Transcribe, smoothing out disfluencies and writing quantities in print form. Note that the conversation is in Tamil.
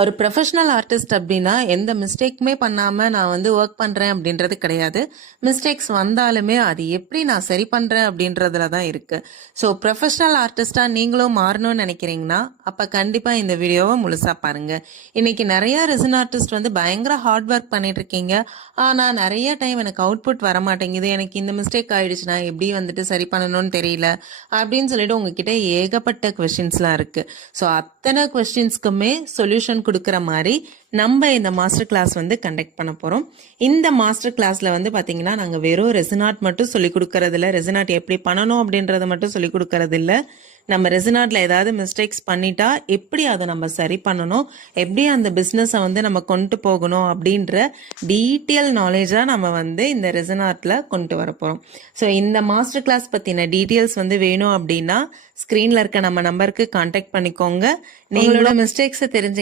ஒரு ப்ரொஃபஷனல் ஆர்டிஸ்ட் அப்படின்னா எந்த மிஸ்டேக்குமே பண்ணாமல் நான் வந்து ஒர்க் பண்ணுறேன் அப்படின்றது கிடையாது. மிஸ்டேக்ஸ் வந்தாலுமே அது எப்படி நான் சரி பண்ணுறேன் அப்படின்றதுல தான் இருக்குது. ஸோ ப்ரொஃபஷனல் ஆர்டிஸ்ட்டாக நீங்களும் மாறணும்னு நினைக்கிறீங்கன்னா அப்போ கண்டிப்பாக இந்த வீடியோவை முழுசாக பாருங்கள். இன்றைக்கி நிறையா ரெசின் ஆர்டிஸ்ட் வந்து பயங்கர ஹார்ட் ஒர்க் பண்ணிட்டு இருக்கீங்க. ஆனால் நிறைய டைம் எனக்கு அவுட்புட் வர மாட்டேங்குது, எனக்கு இந்த மிஸ்டேக் ஆகிடுச்சு, நான் எப்படி வந்துட்டு சரி பண்ணணும்னு தெரியல அப்படின்னு சொல்லிட்டு உங்ககிட்ட ஏகப்பட்ட கொஷின்ஸ்லாம் இருக்குது. ஸோ அத்தனை கொஸ்டின்ஸ்க்குமே சொல்யூஷன் கொடுக்குற மாதிரி நம்ம இந்த மாஸ்டர் கிளாஸ் வந்து கண்டக்ட் பண்ண போகிறோம். இந்த மாஸ்டர் கிளாஸில் வந்து பார்த்திங்கன்னா நாங்கள் வெறும் ரெசினாட் மட்டும் சொல்லிக் கொடுக்கறதில்ல, ரெசினாட் எப்படி பண்ணணும் அப்படின்றத மட்டும் சொல்லிக் கொடுக்கறதில்ல. நம்ம ரெசினாட்ல ஏதாவது மிஸ்டேக்ஸ் பண்ணிட்டா எப்படி அதை நம்ம சரி பண்ணணும், எப்படி அந்த பிஸ்னஸை வந்து நம்ம கொண்டு போகணும் அப்படின்ற டீட்டெயில் நாலேஜாக நம்ம வந்து இந்த ரெசினாட்ல கொண்டு வர போகிறோம். ஸோ இந்த மாஸ்டர் கிளாஸ் பற்றின டீட்டெயில்ஸ் வந்து வேணும் அப்படின்னா ஸ்க்ரீனில் இருக்க நம்ம நம்பருக்கு கான்டாக்ட் பண்ணிக்கோங்க. நீங்களோட மிஸ்டேக்ஸை தெரிஞ்சு